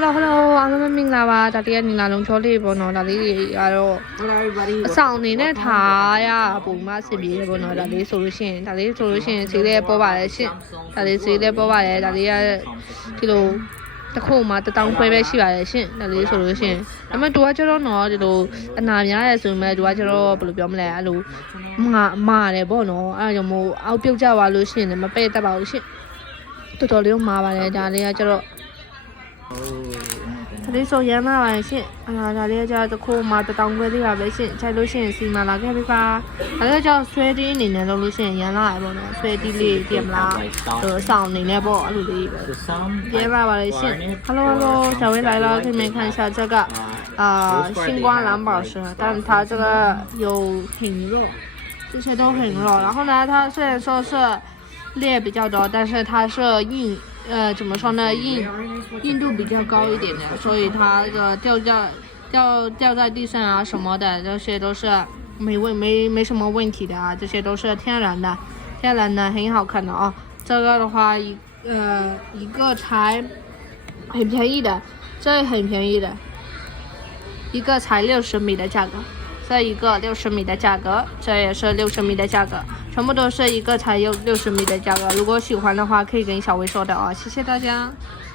hello အားလုံးမင်္ဂလာပါဒါတည်းကနီလာလုံးချောလေးပေါ့နော်ဒါလေးတွေကတော့အဆောင်အနေနဲ့ထားရပုံမှန်စင်ပြေတယ်ပေါ့နော်ဒါလေးဆိုလို့ရှိရင်ဈေးလေးပေါ်ပါတယ်ရှင်ဒါလေးဈေးလေးပေါ်ပါတယ်ဒါလေးကဒီလိုတစ်ခုမှ1000ခွဲပဲရှိပါတယ်ရှင်ဒါလေးဆိုလို့ရှိရင်ဒါပေမဲ့တူကကျတော့နော်ဒီလိုအနာများရဲဆိုပေမဲ့တူကကျတော့ဘယ်လိုပြောမလဲအဲ့လိုမာတယ်ပေါ့နော်အဲ့ဒါကြောင့်မို့အောက်ပြုတ်ကြပါလို့ရှိရင်လည်းမပဲ့တတ်ပါဘူးရှင်တော်တော်လေးမာပါတယ်ဒါလေးကကျတော့ဒါလေးဆိုရမ်းလာပါရှင်ဒါလေးကကျတော့တစ်ခုမှ1000ခွဲသေးပါပဲရှင်ခြိုက်လို့ရှိရင်စီမာလာခဲ့ပြီပါဒါလေးကကျတော့ဆွဲတီးအနေနဲ့လုပ်လို့ရှိရင်ရမ်းလာရပေါ့နော်ဆွဲတီးလေးပြင်မလားအဆောင်အနေနဲ့ပေါ့အဲ့လိုလေးပဲရမ်းလာပါလေရှင် hello 小薇来了可以看一下这个星光蓝宝石但它这个有挺热这些都很热然后呢它虽然说是裂比较多但是它是怎么说呢硬度比较高一点的所以它这个掉在地上啊什么的这些都是没什么问题的啊这些都是天然的很好看的啊这个的话一个才很便宜的这很便宜的一个才60米的价格这一个60米的价格这也是60米的价格全部都是一个才有60米的价格如果喜欢的话可以跟小薇说的啊谢谢大家